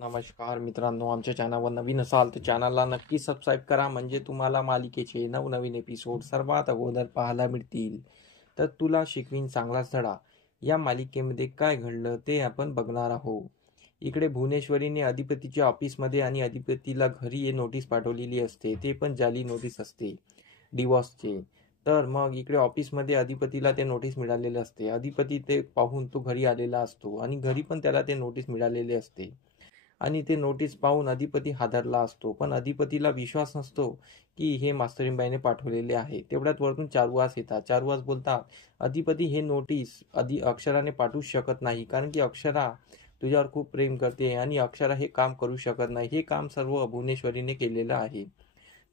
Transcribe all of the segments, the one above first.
नमस्कार मित्रांनो, आमच्या चॅनलवर नवीन असाल तर चॅनलला नक्की सबस्क्राईब करा, म्हणजे तुम्हाला मालिकेचे नवनवीन एपिसोड सर्वात अगोदर पाहायला मिळतील. तर तुला शिकवीन चांगलाच धडा या मालिकेमध्ये काय घडलं ते आपण बघणार आहोत. इकडे भुवनेश्वरीने अधिपतीच्या ऑफिसमध्ये आणि अधिपतीला घरी हे नोटीस पाठवलेली असते, ते पण जाली नोटीस असते डिवॉर्सचे. तर मग इकडे ऑफिसमध्ये अधिपतीला ते नोटीस मिळालेले असते. अधिपती ते पाहून तो घरी आलेला असतो आणि घरी पण त्याला ते नोटीस मिळालेले असते आणि ते नोटीस पाहून अधिपती हादरला असतो. पण अधिपतीला विश्वास नसतो की हे मास्तरीबाईने पाठवलेले आहे. तेवढ्यात वरतून चारुवास येतात. चारुवास बोलतात, अधिपती हे नोटीस अक्षराने पाठवू शकत नाही, कारण की अक्षरा तुझ्यावर खूप प्रेम करते आणि अक्षरा हे काम करू शकत नाही. हे काम सर्व भुवनेश्वरीने केलेलं आहे.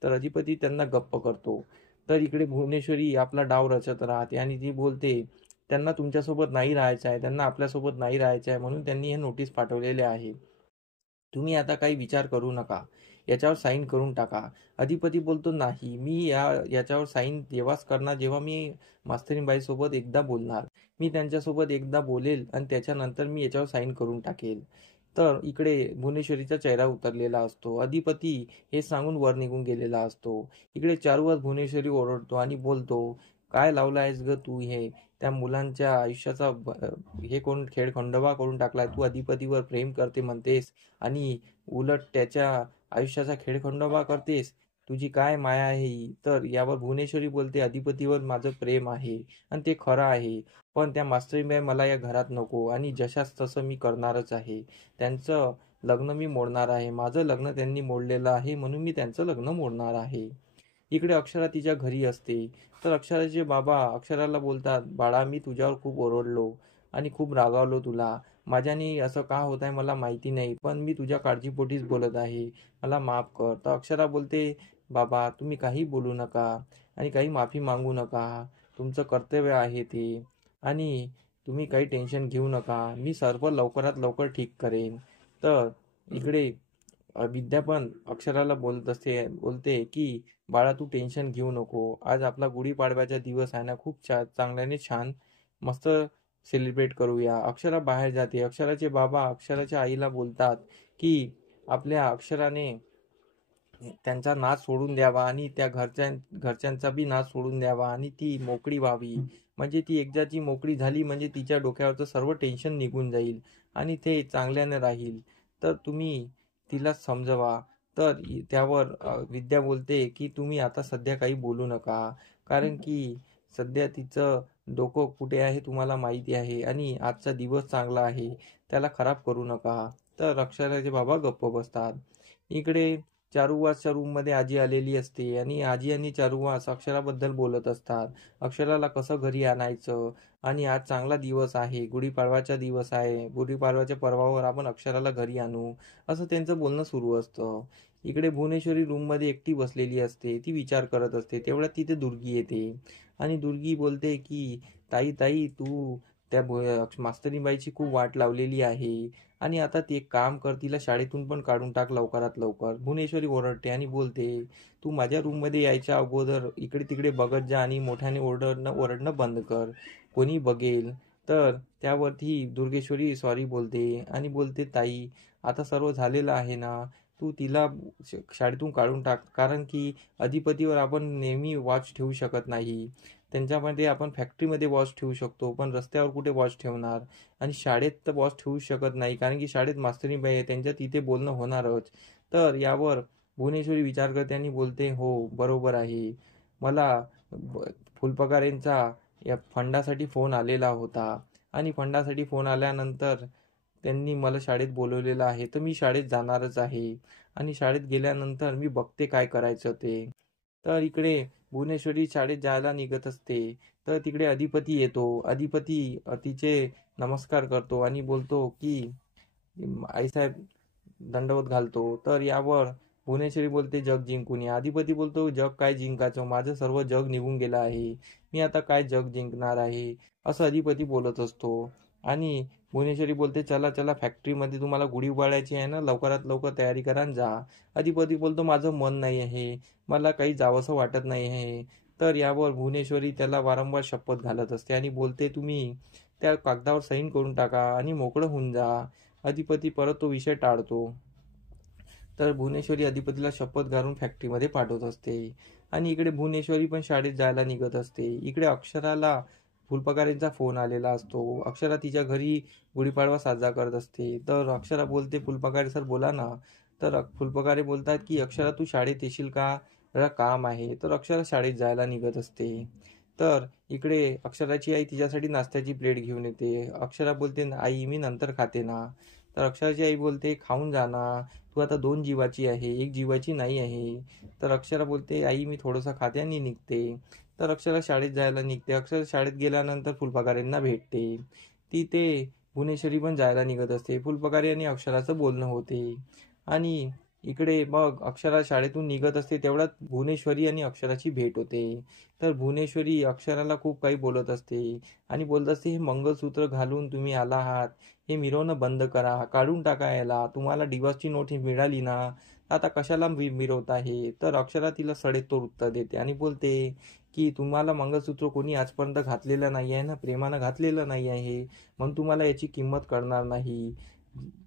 तर अधिपती त्यांना गप्प करतो. तर इकडे भुवनेश्वरी आपला डाव रचत राहते आणि ती बोलते, त्यांना तुमच्यासोबत नाही राहायचं आहे, त्यांना आपल्यासोबत नाही राहायचं आहे, म्हणून त्यांनी हे नोटीस पाठवलेले आहे. तुम्ही आता काही विचार करू नका, याच्यावर साईन करून टाका. अधिपती बोलतो, नाही, मी याच्यावर साईन तेव्हाच करणार जेव्हा मी मास्तरीबाई सोबत एकदा बोलणार. मी त्यांच्यासोबत एकदा बोलेल आणि त्याच्यानंतर मी याच्यावर साईन करून टाकेल. तर इकडे भुवनेश्वरीचा चेहरा उतरलेला असतो. अधिपती हे सांगून वर निघून गेलेला असतो. इकडे चारुवास भुवनेश्वरी ओरडतो आणि बोलतो, काय लावला आहेस ग तू हे? त्या मुलांच्या आयुष्याचा हे कोण खेळखंडोबा करून टाकलाय. तू अधिपतीवर प्रेम करते म्हणतेस आणि उलट त्याच्या आयुष्याचा खेळखंडोबा करतेस. तुझी काय माया आहे ही? तर यावर भुवनेश्वरी बोलते, अधिपतीवर माझं प्रेम आहे आणि ते खरं आहे, पण त्या मास्तरीबाई मला या घरात नको आणि जशास तसं मी करणारच आहे. त्यांचं लग्न मी मोडणार आहे. माझं लग्न त्यांनी मोडलेलं आहे, म्हणून मी त्यांचं लग्न मोडणार आहे. इकडे अक्षरा तिच्या घरी असते. तर अक्षराचे बाबा अक्षराला बोलतात, बाळा, मी तुझ्यावर खूप ओरडलो आणि खूप रागावलो तुला. माझ्याने असं का होत आहे मला माहिती नाही, पण मी तुझ्या काळजीपोटीच बोलत आहे, मला माफ कर. तर अक्षरा बोलते, बाबा, तुम्ही काही बोलू नका आणि काही माफी मागू नका. तुमचं कर्तव्य आहे ते, आणि तुम्ही काही टेन्शन घेऊ नका. मी सर्व लवकरात लवकर ठीक करेन. तर इकडे विद्या पण अक्षराला बोलत असते, बोलते की बाळा, तू टेन्शन घेऊ नको. आज आपला गुढीपाडव्याचा दिवस आहे ना, खूप चांगल्याने छान मस्त सेलिब्रेट करूया. अक्षरा बाहेर जाते. अक्षराचे बाबा अक्षराच्या आईला बोलतात की आपल्या अक्षराने त्यांचा नाच सोडून द्यावा आणि त्या घरच्यांचा बी नाच सोडून द्यावा आणि ती मोकळी व्हावी. म्हणजे ती एकदाची मोकळी झाली म्हणजे तिच्या डोक्यावरचं सर्व टेन्शन निघून जाईल आणि ते चांगल्याने राहील. तर तुम्ही तिला समजवा. तर त्यावर विद्या बोलते की तुम्ही आता सध्या काही बोलू नका, कारण की सध्या तिचं डोकं कुठे आहे तुम्हाला माहिती आहे आणि आजचा दिवस चांगला आहे, त्याला खराब करू नका. तर अक्षराचे बाबा गप्प बसतात. इकडे चारुवासच्या रूममध्ये आजी आलेली असते आणि आजी आणि चारुवास अक्षराबद्दल बोलत असतात. अक्षराला कसं घरी आणायचं आणि आज चांगला दिवस आहे, गुढीपाडवाचा दिवस आहे, गुढीपाडव्याच्या पर्वावर आपण अक्षराला घरी आणू, असं त्यांचं बोलणं सुरू असतं. इकडे भुवनेश्वरी रूममध्ये एकटी बसलेली असते. ती विचार करत असते. तेवढ्यात तिथे दुर्गी येते आणि दुर्गी बोलते की ताई ताई, तू त्या मास्तरीबाईची खूप वाट लावलेली आहे आणि आता ते एक काम कर, तिला शाळेतून पण काढून टाक लवकरात लवकर. भुवनेश्वरी ओरडते आणि बोलते, तू माझ्या रूममध्ये यायच्या अगोदर इकडे तिकडे बघत जा आणि मोठ्याने ओरडणं बंद कर, कोणी बघेल. तर त्यावरती दुर्गेश्वरी सॉरी बोलते आणि बोलते, ताई, आता सर्व झालेलं आहे ना, तू तिला शाळेतून काढून टाक, कारण की अधिपतीवर आपण नेहमी वॉच ठेवू शकत नाही. त्यांच्यामध्ये आपण फॅक्टरीमध्ये वॉच ठेवू शकतो, पण रस्त्यावर कुठे वॉच ठेवणार? आणि शाळेत तर वॉच ठेवू शकत नाही, कारण की शाळेत मास्तरीबाई आहे, त्यांच्या तिथे बोलणं होणारच. तर यावर भुवनेश्वरी विचार करते आणि बोलते, हो, बरोबर आहे. मला फुलपगारेंचा या फंडासाठी फोन आलेला होता आणि फंडासाठी फोन आल्यानंतर त्यांनी मला शाळेत बोलवलेलं आहे, तर मी शाळेत जाणारच आहे आणि शाळेत गेल्यानंतर मी बघते काय करायचं ते. तर इकडे भुवनेश्वरी शाळेत जायला निघत असते. तर तिकडे अधिपती येतो. अधिपती तिचे नमस्कार करतो आणि बोलतो की आईसाहेब, दंडवत घालतो. तर यावर भुवनेश्वरी बोलते, जग जिंकून या. अधिपती बोलतो, जग काय जिंकायचं, माझं सर्व जग निघून गेलं आहे, मी आता काय जग जिंकणार आहे, असं अधिपती बोलत असतो. आणि भुवनेश्वरी बोलते, चला चला, फॅक्टरीमध्ये तुम्हाला गुढी उभारायची आहे ना, लवकरात लवकर तयारी करा आणि जा. अधिपती बोलतो, माझं मन नाही आहे, मला काही जावंसं वाटत नाही आहे. तर यावर भुवनेश्वरी त्याला वारंवार शपथ घालत असते आणि बोलते, तुम्ही त्या कागदावर सहीन करून टाका आणि मोकळं होऊन जा. अधिपती परत तो विषय टाळतो. तर भुवनेश्वरी अधिपतीला शपथ घालून फॅक्टरीमध्ये पाठवत असते आणि इकडे भुवनेश्वरी पण शाळेत जायला निघत असते. इकडे अक्षराला फुलपगारेंचा फोन आलेला असतो. अक्षरा तिच्या घरी गुढीपाडवा साजरा करत असते. तर अक्षरा बोलते, फुलपगारे सर बोला ना. तर फुलपगारे बोलतात की अक्षरा तू शाळेत येशील का, जरा काम आहे. तर अक्षरा शाळेत जायला निघत असते. तर इकडे अक्षराची आई तिच्यासाठी नाश्त्याची प्लेट घेऊन येते. अक्षरा बोलते, आई मी नंतर खाते ना. तर अक्षराची आई बोलते, खाऊन जा ना, तू आता 2 जीवाची आहे, 1 जीवाची नाही आहे. तर अक्षरा बोलते, आई मी थोडंसं खाते आणि निघते. तर अक्षरा शाळेत जायला निघते. अक्षरा शाळेत गेल्यानंतर फुलपगारेंना भेटते. तिथे भुवनेश्वरी पण जायला निघत असते. फुलपगारे आणि अक्षराचं बोलणं होते आणि इकडे मग अक्षरा शाळेतून निघत असते. तेवढ्यात भुवनेश्वरी आणि अक्षराची भेट होते. तर भुवनेश्वरी अक्षराला खूप काही बोलत असते आणि बोलत असते, हे मंगळसूत्र घालून तुम्ही आला आहात, हे मिरवणं बंद करा, काढून टाका याला. तुम्हाला डिवॉर्सची नोट मिळाली ना, आता कशाला मिरवता हे. तर अक्षरा तिला सडेतोड उत्तर देते आणि बोलते की तुम्हाला मंगळसूत्र कोणी आजपर्यंत घातलेलं नाही आहे ना, प्रेमानं घातलेलं नाही आहे, म्हणून तुम्हाला याची किंमत कळणार नाही.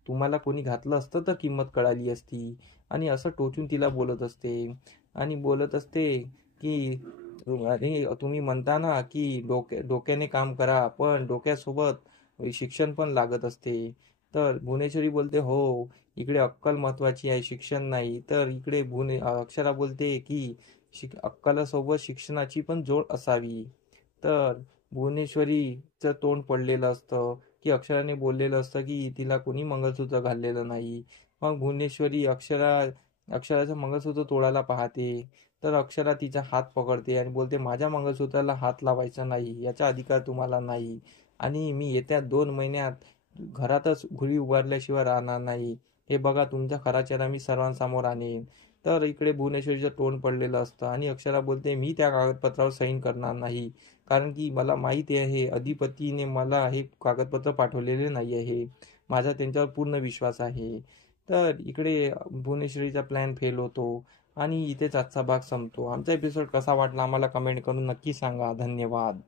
तुम्हाला कोणी घातलं असतं तर किंमत कळाली असती. आणि असं टोचून तिला बोलत असते आणि बोलत असते की अरे तुम्ही म्हणता ना की डोक्याने काम करा, पण डोक्यासोबत शिक्षण पण लागत असते. तर भुवनेश्वरी बोलते, हो इकडे अक्कल महत्वाची आहे, शिक्षण नाही. तर इकडे अक्षरा बोलते की अक्कलासोबत शिक्षणाची पण जोड असावी. तर भुवनेश्वरीचं तोंड पडलेलं असतं की अक्षराने बोललेलं असतं की तिला कोणी मंगळसूत्र घातलेलं नाही. मग भुवनेश्वरी अक्षराचं मंगळसूत्र तोडायला पाहते. तर अक्षरा तिचा हात पकडते आणि बोलते, माझ्या मंगळसूत्राला हात लावायचा नाही, याचा अधिकार तुम्हाला नाही आणि मी येत्या 2 महिन्यात घरातच गुढी उभारल्याशिवाय राहणार नाही. हे बघा तुमचा खरा चेहरा मी सर्वांसमोर आणेन. तर इकडे भुवनेश्वरीचं तोंड पडलेलं असतं आणि अक्षरा बोलते, मी त्या कागदपत्रावर सही करणार नाही, कारण की मला माहिती आहे अधिपतीने मला हे कागदपत्र पाठवलेले नाही आहे. माझा त्यांच्यावर पूर्ण विश्वास आहे. तर इकडे भुवनेश्वरीचा प्लॅन फेल होतो आणि इथेच आजचा भाग संपतो. आमचा एपिसोड कसा वाटला आम्हाला कमेंट करून नक्की सांगा. धन्यवाद.